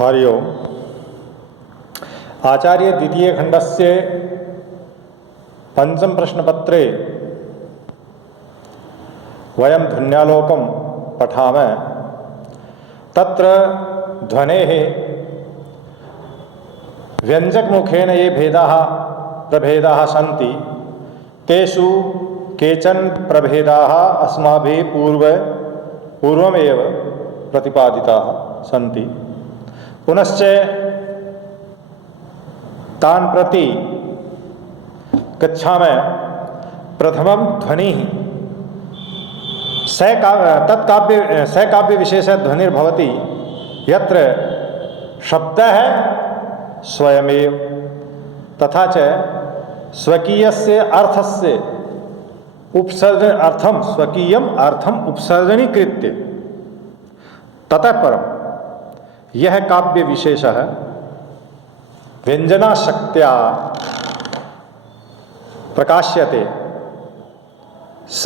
हरि ओम। आचार्य द्वितीय खंडस्य पंचम प्रश्नपत्रे वयं ध्वन्यालोकं पठामः। तत्र ध्वनेः व्यञ्जकमुखेन ये भेदाः प्रभेदाः सन्ति तेषु केचन प्रभेदाः अस्माभिः पूर्वमेव प्रतिपादिताः सन्ति। पुनश्च तान् प्रति गच्छामः। प्रथमं ध्वनिः सकाव्यविशेषः ध्वनिर्भवति यत्र शब्दः स्वयमेव तथा च स्वकीयस्य अर्थस्य उपसर्जनार्थं स्वकीयम् अर्थम् उपसर्जनीकृत्य ततः परं यह काव्य विशेषः व्यञ्जनाशक्त्या प्रकाश्यते स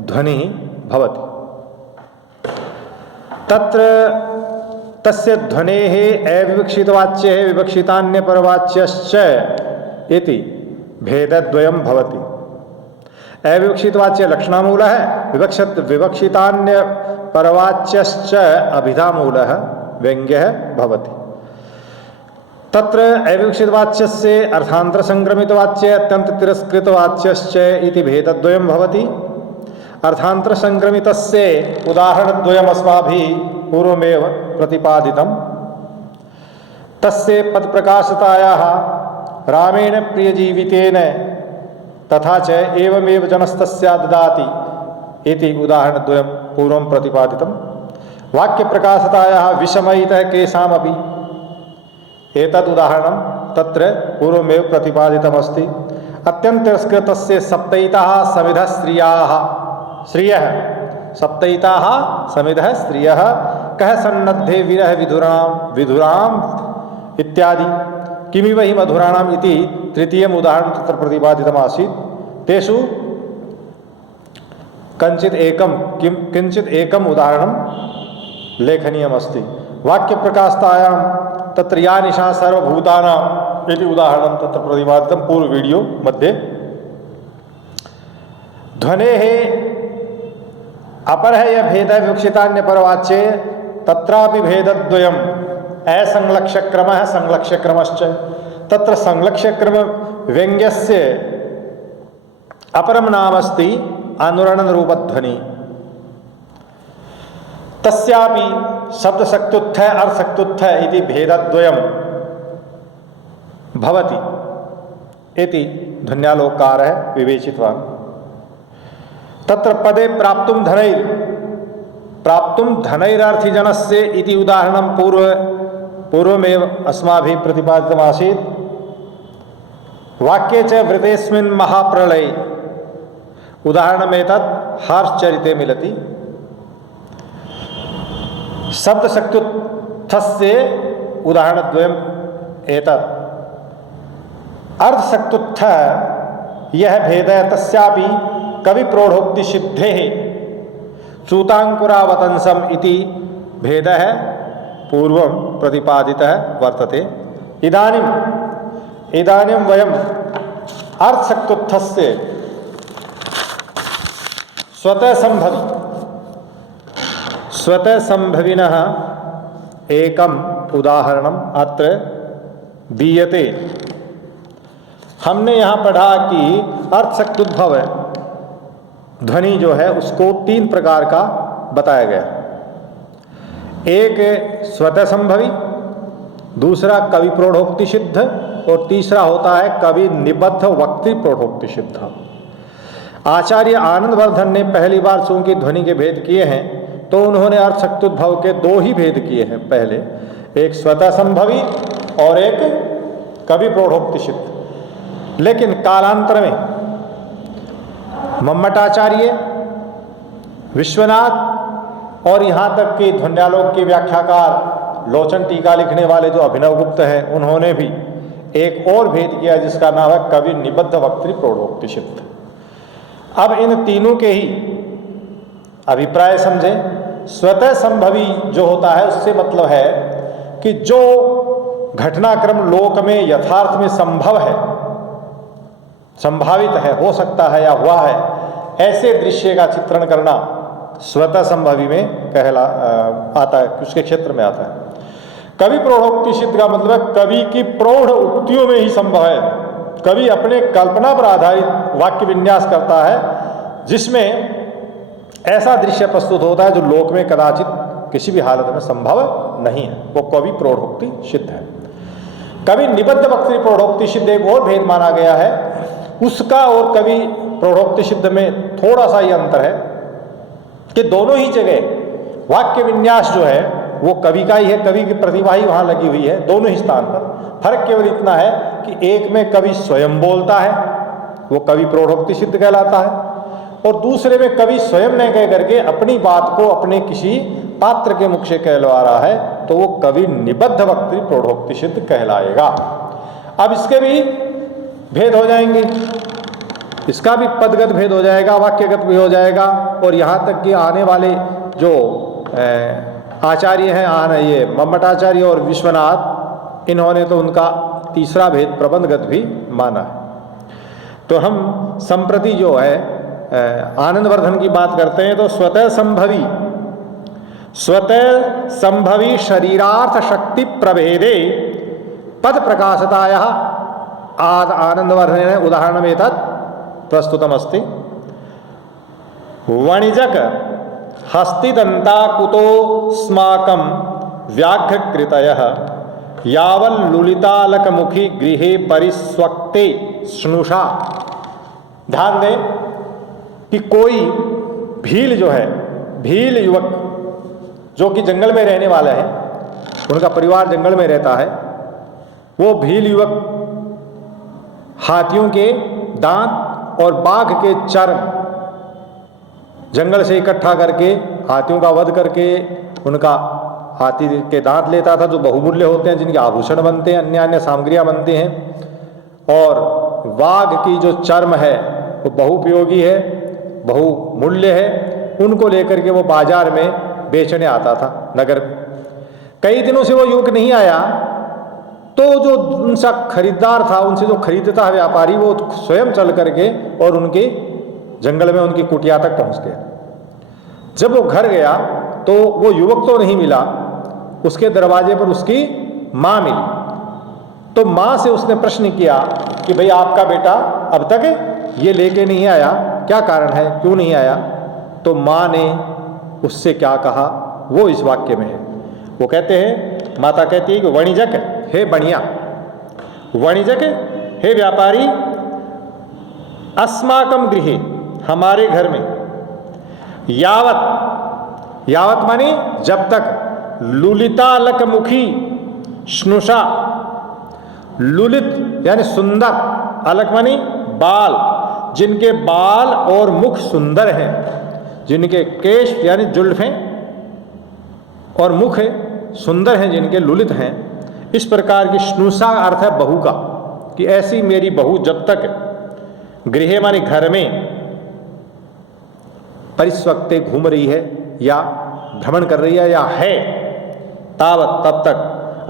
ध्वनिः भवति। तत्र तस्य ध्वनेः अविवक्षितवाच्यः विवक्षितान्यपरवाच्यश्च इति भेदद्वयं भवति। अविवक्षितवाच्य लक्षणामूलः विवक्षितान्यपरवाच्यश्च अभिधामूलः व्यङ्ग्यः भवति। तत्र अविवक्षितवाच्यस्य अर्थान्तरसंक्रमितवाच्य अत्यन्ततिरस्कृतवाच्यश्च इति भेदद्वयं भवति। अर्थान्तरसंक्रमितस्य उदाहरणद्वयम् अस्माभिः पूर्वमेव प्रतिपादितं। तस्य पदप्रकाशतायाः रामेण प्रियजीवितेन तथा च एवमेव जनस्तस्या ददाति इति उदाहरणद्वयं पूर्वं प्रतिपादितं। वाक्यप्रकाशतायाः विषमयितः केषामपि एतद् उदाहरणं तत्र पूर्वमेव प्रतिपादितमस्ति। अत्यन्ततिरस्कृतस्य सप्तयिताः समिधः श्रियः सप्तयिताः समिधः श्रियः कः सन्नद्धे विरह विधुराम् इत्यादि किमिव हि मधुराणाम् इति तृतीयम् उदाहरणं तत्र प्रतिपादितमासीत्। तेषु किञ्चित् एकम् उदाहरणं लेखनीयमस्ति। वाक्यप्रकाशतायां तत्र या निशा सर्वभूतानाम् इति उदाहरणं तत्र प्रतिपादितं पूर्व वीडियो मध्ये। ध्वनेः अपरः यः भेदः विवक्षितान्यपरवाच्ये तत्रापि भेदद्वयम् असंलक्ष्यक्रमः संलक्ष्यक्रमश्च। तत्र संलक्ष्यक्रम व्यङ्ग्यस्य अपरं नामस्ति अनुरणनरूपध्वनि। तस्यापि शब्दशक्त्युत्थ अर्थशक्त्युत्थ इति भेदद्वयं भवति इति ध्वन्यालोककारः विवेचितवान्। तत्र पदे प्राप्तुं धनैरर्थिजनस्य इति उदाहरणं पूर्वमेव अस्माभिः प्रतिपादितमासीत्। वाक्ये च वृतेस्मिन् महाप्रलये उदाहरणमेतत् हर्षचरिते मिलति। शब्दशक्त्युत्थस्य उदाहरणद्वयम् एतत्। अर्थशक्त्युत्थ यः भेदः तस्यापि कविप्रौढोक्तिसिद्धेः सूताङ्कुरावतंसम् इति भेदः पूर्वं प्रतिपादितः वर्तते। इदानीं वयम् अर्थशक्त्युत्थस्य स्वतःसंभविनः एकम् उदाहरणम् अत्र दीयते। हमने यहाँ पढ़ा कि अर्थशक्त्युद्भव ध्वनि जो है उसको 3 प्रकार का बताया गया। एक स्वतः संभवी, दूसरा कवि प्रौढ़ोक्ति सिद्ध और तीसरा होता है कवि निबद्ध वक्ति प्रौढ़ोक्ति सिद्ध। आचार्य आनंदवर्धन ने पहली बार चूंकि ध्वनि के भेद किए हैं तो उन्होंने अर्थशक्त्युद्भव के 2 ही भेद किए हैं। पहले एक स्वतः संभवी और एक कवि प्रौढ़ोक्ति सिद्ध। लेकिन कालांतर में मम्मटाचार्य, विश्वनाथ और यहाँ तक कि ध्वन्यालोक के व्याख्याकार लोचन टीका लिखने वाले जो अभिनवगुप्त हैं उन्होंने भी एक और भेद किया जिसका नाम है कवि निबद्ध वक्तृ प्रौढ़ोक्ति सिद्ध। अब इन तीनों के ही अभिप्राय समझें। स्वतः संभवी जो होता है उससे मतलब है कि जो घटनाक्रम लोक में यथार्थ में संभव है, संभावित है, हो सकता है या हुआ है, ऐसे दृश्य का चित्रण करना स्वतः संभवी में आता है, उसके क्षेत्र में आता है। कवि प्रौढ़ोक्ति सिद्ध का मतलब है कवि की प्रौढ़ उक्तियों में ही संभव है। कवि अपने कल्पना पर आधारित वाक्य विन्यास करता है जिसमें ऐसा दृश्य प्रस्तुत होता है जो लोक में कदाचित किसी भी हालत में संभव नहीं है, वो कवि प्रौढ़ोक्ति सिद्ध है। कवि निबद्ध वक्तृ प्रौढ़ोक्ति सिद्ध एक और भेद माना गया है, उसका और कवि प्रौढ़ोक्ति सिद्ध में थोड़ा सा ये अंतर है कि दोनों ही जगह वाक्य विन्यास जो है वो कवि का ही है, कवि की प्रतिभा ही वहाँ लगी हुई है दोनों ही स्थान पर। फर्क केवल इतना है कि एक में कवि स्वयं बोलता है, वो कवि प्रौढ़ोक्ति सिद्ध कहलाता है, और दूसरे में कवि स्वयं नहीं कह करके अपनी बात को अपने किसी पात्र के मुख से कहलवा रहा है, तो वो कवि निबद्ध वक्तृ प्रौढ़ोक्ति सिद्ध कहलाएगा। अब इसके भी भेद हो जाएंगे, इसका भी पदगत भेद हो जाएगा, वाक्यगत भी हो जाएगा, और यहाँ तक कि आने वाले जो आचार्य हैं, ये मम्मटाचार्य और विश्वनाथ, इन्होंने तो उनका तीसरा भेद प्रबंधगत भी माना है। तो हम संप्रति जो है आनंदवर्धन की बात करते हैं तो स्वतः संभवी शरीरार्थ शक्ति प्रभेदे पद प्रकाशताया आनंदवर्धन उदाहरण में तत् प्रस्तुतमस्ति। वणिजक हस्तिदंता कुतो स्माकं व्याघ्रकृतयः यावल्लुलितालकमुखी गृहे परिस्वक्ते स्नुषा। ध्यान दें कि कोई भील जो है, भील युवक जो कि जंगल में रहने वाले हैं, उनका परिवार जंगल में रहता है, वो भील युवक हाथियों के दांत और बाघ के चर्म जंगल से इकट्ठा करके हाथियों का वध करके उनका हाथी के दांत लेता था, जो बहुमूल्य होते हैं, जिनके आभूषण बनते हैं, अन्य अन्य सामग्रियां बनती हैं, और बाघ की जो चर्म है वो बहुपयोगी है, बहुमूल्य है, उनको लेकर के वो बाजार में बेचने आता था नगर में। कई दिनों से वो युवक नहीं आया, तो जो उनसा खरीदार था, उनसे जो खरीदता है व्यापारी, वो स्वयं चल करके और उनके जंगल में उनकी कुटिया तक पहुंच गया। जब वो घर गया तो वो युवक तो नहीं मिला, उसके दरवाजे पर उसकी माँ मिली। तो माँ से उसने प्रश्न किया कि भाई आपका बेटा अब तक ये लेके नहीं आया, क्या कारण है, क्यों नहीं आया? तो माँ ने उससे क्या कहा वो इस वाक्य में है। वो कहते हैं, माता कहती है कि वणिजक हे बणिया, वणिजक हे व्यापारी, अस्माकम गृहे हमारे घर में, यावत माने जब तक, लुलितालक मुखी स्नुषा, लुलित यानी सुंदर, अलक मानी बाल, जिनके बाल और मुख सुंदर हैं, जिनके केश यानी जुल्फें और मुख है सुंदर हैं, जिनके लुलित हैं, इस प्रकार की स्नुषा अर्थ है बहू का, कि ऐसी मेरी बहू जब तक गृह मानी घर में परिस्वक्ते घूम रही है या भ्रमण कर रही है या है, तावत तब तक,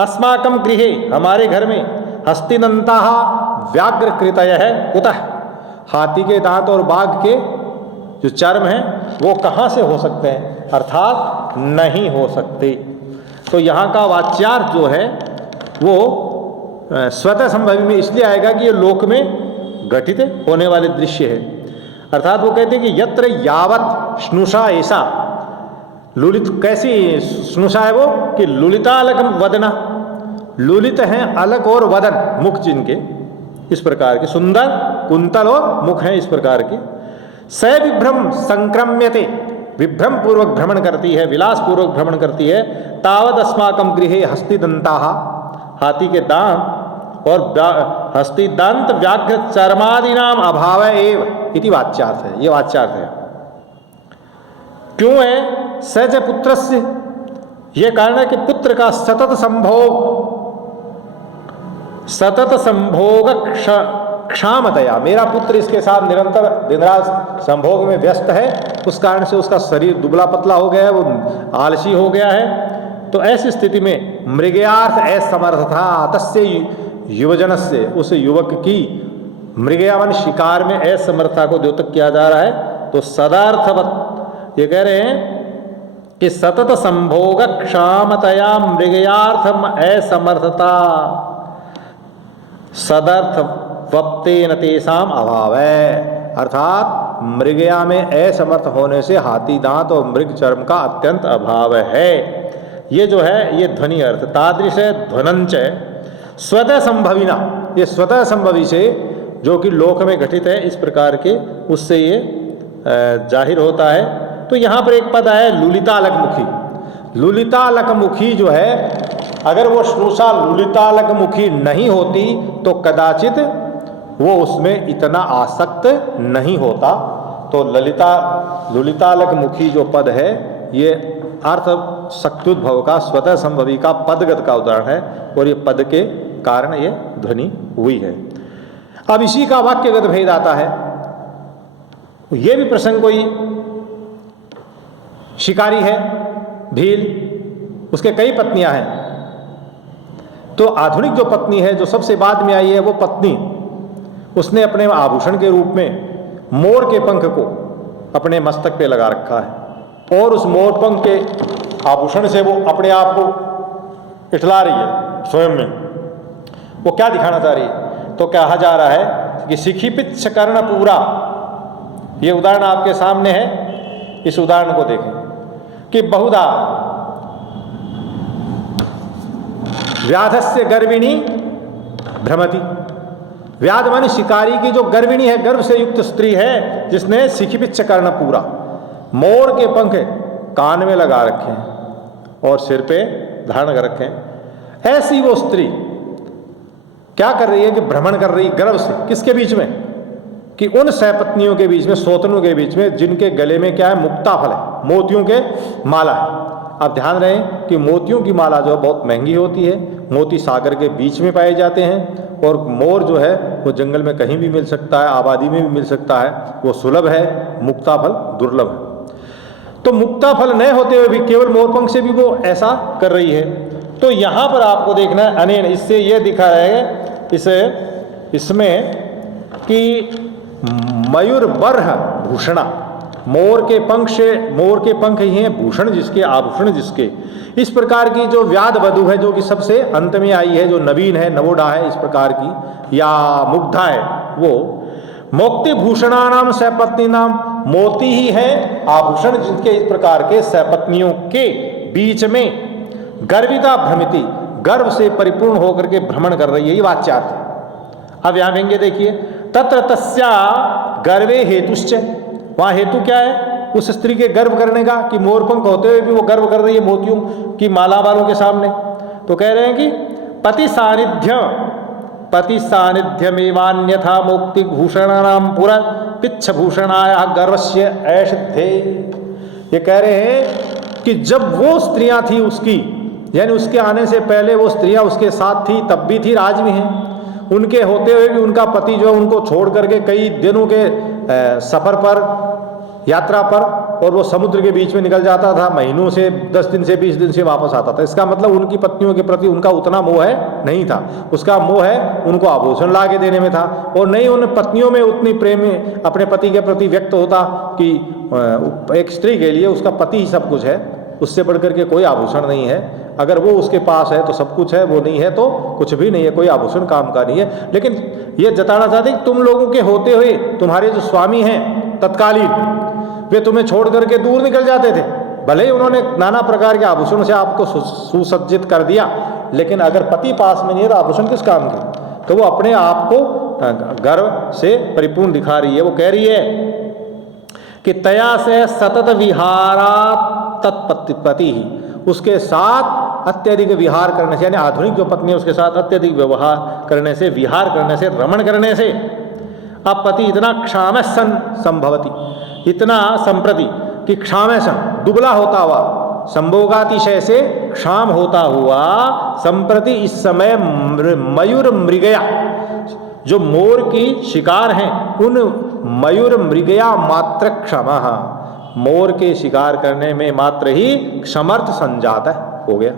अस्माकम गृहे हमारे घर में, हस्तिदंताः व्याघ्रकृतयः कुतः, हाथी के दांत और बाघ के जो चर्म हैं वो कहाँ से हो सकते हैं, अर्थात नहीं हो सकते। तो यहाँ का वाच्यार्थ जो है वो स्वतः संभवी में इसलिए आएगा कि ये लोक में घटित होने वाले दृश्य है। अर्थात वो कहते हैं कि यत्र यावत स्नुषा ऐसा, लुलित कैसी स्नुषा है वो, कि लुलितालक वदना, लुलित हैं अलक और वदन मुख जिनके, इस प्रकार के सुंदर कुंतल और मुख हैं इस प्रकार के। स विभ्रम संक्रम्यते, विभ्रम पूर्वक भ्रमण करती है, विलास पूर्वक भ्रमण करती है, तावद अस्माकं गृहे हस्तिदंताः, हाथी के दांत और हस्तिदंत व्याघ्र चर्मादीनाम अभाव एव इति वाच्यार्थ है, ये वाच्यार्थ है। क्यों है? सच पुत्रस्य, ये कारण है कि पुत्र का सतत संभोग क्षामतया, मेरा पुत्र इसके साथ निरंतर दिन रात संभोग में व्यस्त है, उस कारण से उसका शरीर दुबला पतला हो गया है, वो आलसी हो गया है, तो ऐसी स्थिति में मृगयार्थ असमर्थता तस्य युवजनस्य, उस युवक की मृगया वन शिकार में असमर्थता को द्योतक किया जा रहा है। तो सदार्थवत ये कह रहे हैं कि सतत संभोग क्षामतया मृगयार्थम असमर्थता सदर्थ वप्तेन तेषाम अभाव है, अर्थात मृगया में असमर्थ होने से हाथी दांत और मृग चर्म का अत्यंत अभाव है। ये जो है ये ध्वनि अर्थ तादृश ध्वनंच स्वतः संभविना, ये स्वतः संभवी से जो कि लोक में घटित है इस प्रकार के उससे ये जाहिर होता है। तो यहाँ पर एक पद है लुलितालक मुखी। लुलितालक मुखी जो है अगर वो श्रुषा लुलितालक मुखी नहीं होती तो कदाचित वो उसमें इतना आसक्त नहीं होता। तो लुलितालक मुखी जो पद है ये अर्थ शक्त्युद्भव का स्वतः संभवी का पदगत का उदाहरण है और ये पद के कारण ये ध्वनि हुई है। अब इसी का वाक्यगत भेद आता है। ये भी प्रसंग कोई शिकारी है भील, उसके कई पत्नियां हैं। तो आधुनिक जो पत्नी है जो सबसे बाद में आई है वो पत्नी उसने अपने आभूषण के रूप में मोर के पंख को अपने मस्तक पे लगा रखा है और उस मोर पंख के आभूषण से वो अपने आप को इठला रही है स्वयं में। वो क्या दिखाना चाह रही है? तो कहा जा रहा है कि शिखिपिच्छ कर्ण पूरा। ये उदाहरण आपके सामने है, इस उदाहरण को देखें कि बहुधा व्याधस्य गर्विणी भ्रमति। व्याध माने शिकारी की जो गर्विणी है, गर्भ से युक्त स्त्री है जिसने शिखिपिच्छ कर्ण पूरा, मोर के पंख कान में लगा रखे हैं और सिर पे धारण कर रखे हैं, ऐसी वो स्त्री क्या कर रही है कि भ्रमण कर रही गर्भ से। किसके बीच में? कि उन सहपत्नियों के बीच में, सोतनों के बीच में जिनके गले में क्या है? मुक्ताफल है, मोतियों के माला है। आप ध्यान रहे कि मोतियों की माला जो बहुत महंगी होती है, मोती सागर के बीच में पाए जाते हैं और मोर जो है वो जंगल में कहीं भी मिल सकता है, आबादी में भी मिल सकता है, वो सुलभ है, मुक्ताफल दुर्लभ है। तो मुक्ताफल न होते हुए भी केवल मोरपंख से भी वो ऐसा कर रही है। तो यहाँ पर आपको देखना है अनेन, इससे ये दिखा है इसमें कि मयूर बर्ह भूषणा, मोर के पंख ही हैं भूषण जिसके, आभूषण जिसके। इस प्रकार की जो व्याध वधु है जो कि सबसे अंत में आई है, जो नवीन है, नवोढ़ा है इस प्रकार की, या मुग्धा है, वो मोक्ति भूषणानाम सहपत्नी नाम, मोती ही है आभूषण जिनके इस प्रकार के सहपत्नियों के बीच में गर्विता भ्रमिति, गर्व से परिपूर्ण होकर के भ्रमण कर रही है, ये वाच्यार्थ है। अब यहां व्यंग्य देखिए, तत्र तस्या गर्वे हेतुश्च, वहां हेतु क्या है उस स्त्री के गर्व करने का कि मोरपंख होते हुए भी वो गर्व कर रही है मोतियों की माला वालों के सामने। तो कह रहे हैं कि पति सानिध्यमेवान्यथा मोक्ति भूषणानाम पुरा पिच्छ भूषणाया गर्वस्य ऐषध्ये। ये कह रहे हैं कि जब वो स्त्रियां थी उसकी, यानी उसके आने से पहले वो स्त्रियां उसके साथ थी, तब भी थी, आज भी हैं, उनके होते हुए भी उनका पति जो है उनको छोड़ करके कई दिनों के सफर पर, यात्रा पर, और वो समुद्र के बीच में निकल जाता था, महीनों से, 10 दिन से 20 दिन से वापस आता था। इसका मतलब उनकी पत्नियों के प्रति उनका उतना मोह है नहीं था, उसका मोह है उनको आभूषण ला के देने में था, और नहीं उन पत्नियों में उतनी प्रेम अपने पति के प्रति व्यक्त होता कि एक स्त्री के लिए उसका पति ही सब कुछ है, उससे बढ़कर के कोई आभूषण नहीं है। अगर वो उसके पास है तो सब कुछ है, वो नहीं है तो कुछ भी नहीं है, कोई आभूषण काम का नहीं है। लेकिन ये जताना चाहते कि तुम लोगों के होते हुए तुम्हारे जो स्वामी हैं तत्कालीन, वे तुम्हें छोड़ करके दूर निकल जाते थे, भले ही उन्होंने नाना प्रकार के आभूषणों से आपको सुसज्जित कर दिया, लेकिन अगर पति पास में नहीं है तो आभूषण किस काम के? तो वो अपने आप को गर्व से परिपूर्ण दिखा रही है। वो कह रही है कि तया से सतत विहारा तत्पति ही, उसके साथ अत्यधिक विहार करने से, यानी आधुनिक जो पत्नी है उसके साथ अत्यधिक व्यवहार करने से, विहार करने से, रमण करने से, अब पति इतना क्षामसन संभवती, इतना संप्रति कि क्षामसन दुबला होता हुआ, संभोगातिशय से क्षाम होता हुआ, संप्रति इस समय मयूर मृगया, जो मोर की शिकार हैं उन मयूर मृगया मात्र क्षमा, मोर के शिकार करने में मात्र ही समर्थ संजात है। हो गया।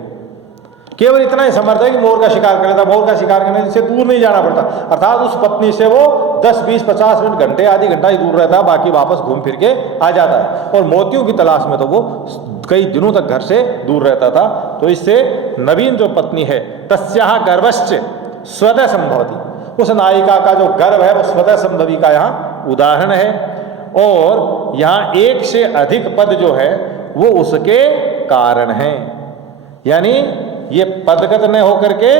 केवल इतना ही समर्थ है कि मोर का शिकार कर लेता, मोर का शिकार करने से दूर नहीं जाना पड़ता, अर्थात उस पत्नी से वो 10, 20, 50 मिनट, घंटे, आधी घंटा ही दूर रहता है, बाकी वापस घूम फिर के आ जाता है। और मोतियों की तलाश में तो वो कई दिनों तक घर से दूर रहता था। तो इससे नवीन जो पत्नी है तस्याः गर्भश्च स्वतः संभवति, उस नायिका का जो गर्भ है वो स्वतः संभवी का यहाँ उदाहरण है। और यहाँ एक से अधिक पद जो है वो उसके कारण है, यानी ये पदगत न होकर के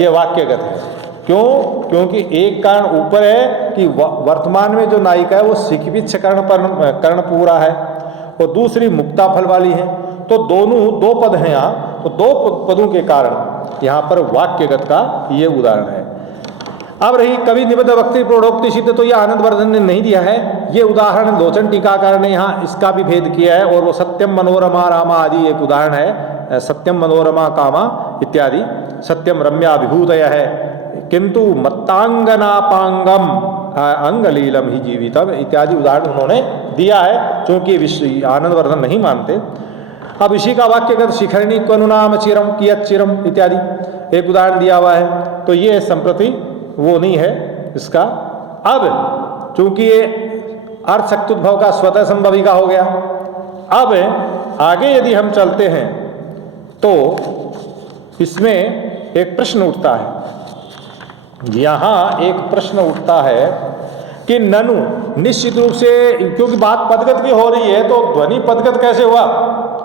ये वाक्यगत है। क्यों? क्योंकि एक कारण ऊपर है कि वर्तमान में जो नायिका है वो शिखिपिच्छ कर्ण पूरा है और दूसरी मुक्ता फल वाली है। तो दोनों दो पद हैं यहाँ, तो दो पदों के कारण यहाँ पर वाक्यगत का ये उदाहरण है। अब रही कवि निबद्ध वक्ति प्रोडोक्ति सिद्ध, तो ये आनंदवर्धन ने नहीं दिया है, ये उदाहरण लोचन टीकाकार ने यहाँ इसका भी भेद किया है। और वो सत्यम मनोरमा रामा आदि एक उदाहरण है, सत्यम मनोरमा कामा इत्यादि, सत्यम रम्या विभूतय है, किंतु मत्तांगनापांगम अंगलीलम ही जीवितम इत्यादि उदाहरण उन्होंने दिया है, क्योंकि आनंदवर्धन नहीं मानते। अब इसी का वाक्यगत शिखरणी क्वनुनाम चिरम कियत चिरम इत्यादि एक उदाहरण दिया हुआ है, तो ये संप्रति वो नहीं है इसका। अब चूंकि ये अर्थ शक्त्युद्भव का स्वतः संभवी का हो गया, अब आगे यदि हम चलते हैं तो इसमें एक प्रश्न उठता है। यहाँ एक प्रश्न उठता है कि ननु, निश्चित रूप से क्योंकि बात पदगत की हो रही है तो ध्वनि पदगत कैसे हुआ?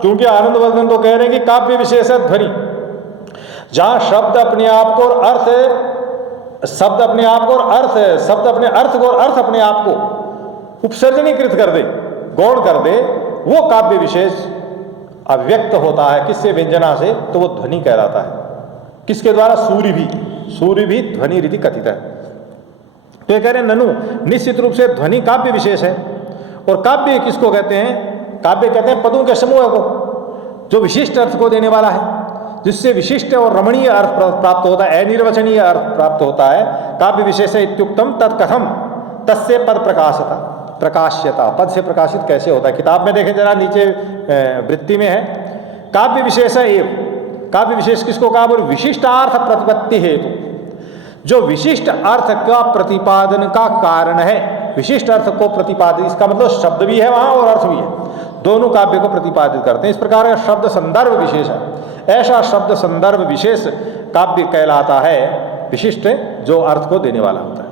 क्योंकि आनंदवर्धन तो कह रहे हैं कि काव्य विशेष है ध्वनि, जहां शब्द अपने आप को और अर्थ, शब्द अपने आप को और अर्थ, शब्द अपने अर्थ को और अर्थ अपने आप को उपसर्जनीकृत कर दे, गौण कर दे, वो काव्य विशेष अव्यक्त होता है। किससे? व्यंजना से, तो वो ध्वनि कहलाता है। किसके द्वारा? सूर्य भी ध्वनि रीति कथित है। तो ये कह रहे हैं ननु, निश्चित रूप से ध्वनि काव्य विशेष है। और काव्य किसको कहते हैं? काव्य कहते हैं पदों के समूह को, जो विशिष्ट अर्थ को देने वाला है, जिससे विशिष्ट और रमणीय अर्थ प्राप्त होता है, अनिर्वचनीय अर्थ प्राप्त होता है। काव्य विशेष इत्युक्तम तत्कथम तस्य पद प्रकाश्यता, पद से प्रकाशित कैसे होता है? किताब में देखें जरा, नीचे वृत्ति में है, काव्य विशेष एव। काव्य विशेष किसको कहा? बोले विशिष्टार्थ प्रतिपत्ति हेतु, जो विशिष्ट अर्थ का प्रतिपादन का कारण है। विशिष्ट अर्थ को प्रतिपादित, इसका मतलब शब्द भी है वहां और अर्थ भी है, दोनों काव्य को प्रतिपादित करते हैं। इस प्रकार का शब्द संदर्भ विशेष है, ऐसा शब्द संदर्भ विशेष काव्य कहलाता है, विशिष्ट जो अर्थ को देने वाला होता है।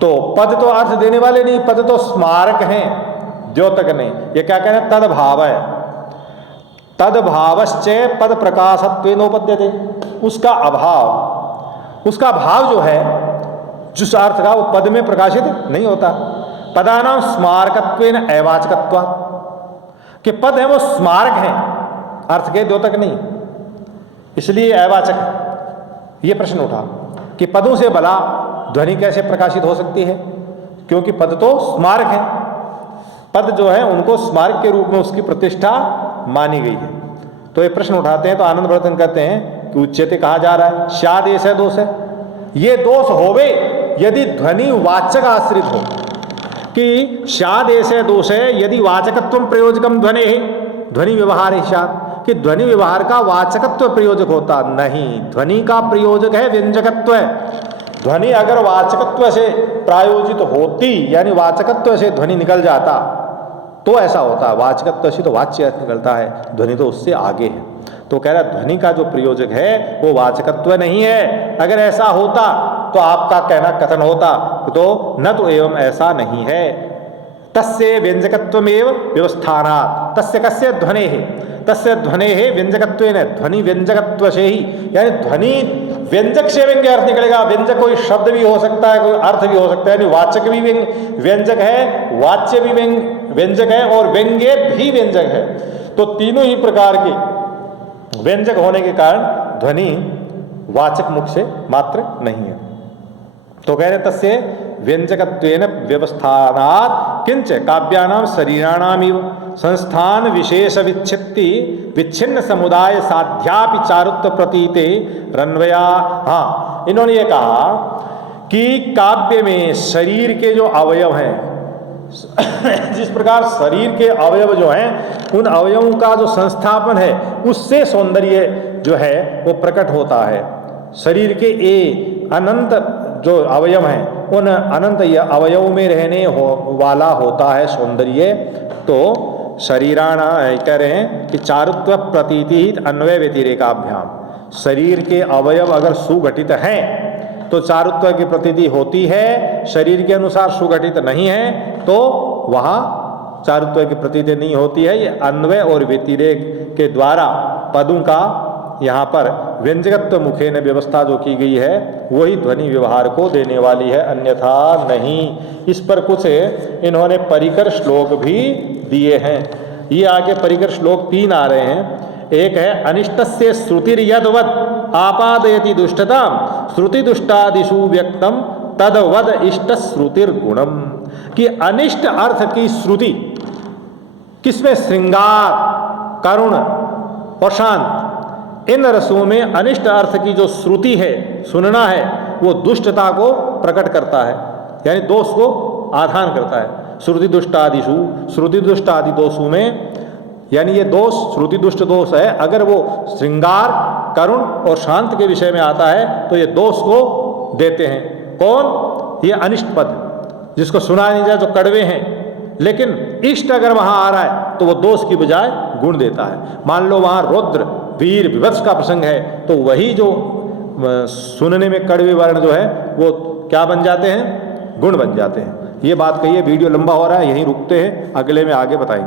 तो पद तो अर्थ देने वाले नहीं, पद तो स्मारक हैं, द्योतक नहीं। ये क्या कह रहे हैं? तदभाव है, तदभावश्च पद प्रकाशत्वेनोपद्यते, उसका अभाव, उसका भाव जो है जिस अर्थ का, वो पद में प्रकाशित नहीं होता। पदानां स्मारकत्वेन अवाचकत्वात्, कि पद है वो स्मारक हैं, अर्थ के द्योतक नहीं, इसलिए अवाचक। ये प्रश्न उठा कि पदों से भला ध्वनि कैसे प्रकाशित हो सकती है? क्योंकि पद तो स्मारक है, पद जो है उनको स्मारक के रूप में उसकी प्रतिष्ठा मानी गई है। तो ये प्रश्न उठाते हैं, तो आनंदवर्धन कहते हैं कि उच्यते कहा जा रहा है स्यादेश है दोष है, ये दोष होवे यदि ध्वनि वाचक आश्रित हो, कि स्यादेश है दोष है यदि वाचकत्व प्रयोजकम ध्वनि है, ध्वनि व्यवहार है स्यात्, कि ध्वनि व्यवहार का वाचकत्व प्रयोजक होता नहीं, ध्वनि का प्रयोजक है व्यंजकत्व है। ध्वनि अगर वाचकत्व से प्रायोजित होती, यानी वाचकत्व से ध्वनि निकल जाता, तो ऐसा होता। वाचकत्व से तो वाच्य निकलता है, ध्वनि तो उससे आगे है। तो कह रहा ध्वनि का जो प्रयोजक है वो वाचकत्व नहीं है। अगर ऐसा होता तो आपका कहना कथन होता, तो न तो एवं ऐसा नहीं है। तस्य व्यंजकत्वमेव व्यवस्थानात्, तस्य कस्य ध्वने है, तस्य ध्वने है व्यंजकत्वेन, ध्वनि व्यंजकत्व से ही, यानी ध्वनि व्यंजक से व्यंग्य अर्थ निकलेगा। व्यंजक कोई शब्द भी हो सकता है, कोई अर्थ भी हो सकता है, यानी वाचक भी व्यंजक है, वाच्य भी व्यंजक है और व्यंग्य भी व्यंजक है। तो तीनों ही प्रकार के व्यंजक होने के कारण ध्वनि वाचक मुख से मात्र नहीं है। तो कह रहे तस्य व्यंजकत्वेन व्यवस्थानात् किंच काव्यानां शरीराणामिव संस्थान विशेष विच्छिन्न समुदाय साध्यापि चारुत्व प्रतीते रन्वया। हाँ, इन्होंने ये कहा कि काव्य में शरीर के जो अवयव हैं जिस प्रकार शरीर के अवयव जो हैं उन अवयवों का जो संस्थापन है उससे सौंदर्य जो है वो प्रकट होता है। शरीर के ये अनंत जो अवयव हैं उन अनंत अवयव में रहने वाला होता है सौंदर्य। तो शरीराणा कह रहे हैं कि चारुत्व प्रतीति अन्वय व्यतिरेकाभ्याम, शरीर के अवयव अगर सुगठित हैं तो चारुत्व की प्रतीति होती है, शरीर के अनुसार सुगठित नहीं है तो वहाँ चारुत्व की प्रतीति नहीं होती है। ये अन्वय और व्यतिरेक के द्वारा पदों का यहाँ पर व्यंजकत्व मुखे ने व्यवस्था जो की गई है वही ध्वनि व्यवहार को देने वाली है, अन्यथा नहीं। इस पर कुछ इन्होंने परिकर श्लोक भी दिए हैं। ये आगे परिकर श्लोक 3 आ रहे हैं। एक है अनिष्टस्य श्रुतिर्यद्वद आपादयति दुष्टताम श्रुति दुष्टादिषु व्यक्तम तद्वद इष्ट श्रुतिर्गुणम, कि अनिष्ट अर्थ की श्रुति किसमें, श्रृंगार, करुण और शांत, इन रसों में अनिष्ट अर्थ की जो श्रुति है, सुनना है, वो दुष्टता को प्रकट करता है, यानी दोष को आधान करता है। श्रुति दुष्टादिषु, श्रुति दुष्ट आदि दोषों में, यानी ये दोष श्रुति दुष्ट दोष है, अगर वो श्रृंगार, करुण और शांत के विषय में आता है तो ये दोष को देते हैं। कौन? ये अनिष्ट पद जिसको सुना नहीं जाए, जो कड़वे हैं, लेकिन इष्ट अगर वहाँ आ रहा है तो वो दोष की बजाय गुण देता है। मान लो वहाँ रौद्र, वीर, विभत्स का प्रसंग है तो वही जो सुनने में कड़वे वर्ण जो है वो क्या बन जाते हैं, गुण बन जाते हैं। ये बात कही है। वीडियो लंबा हो रहा है, यहीं रुकते हैं, अगले में आगे बताएंगे।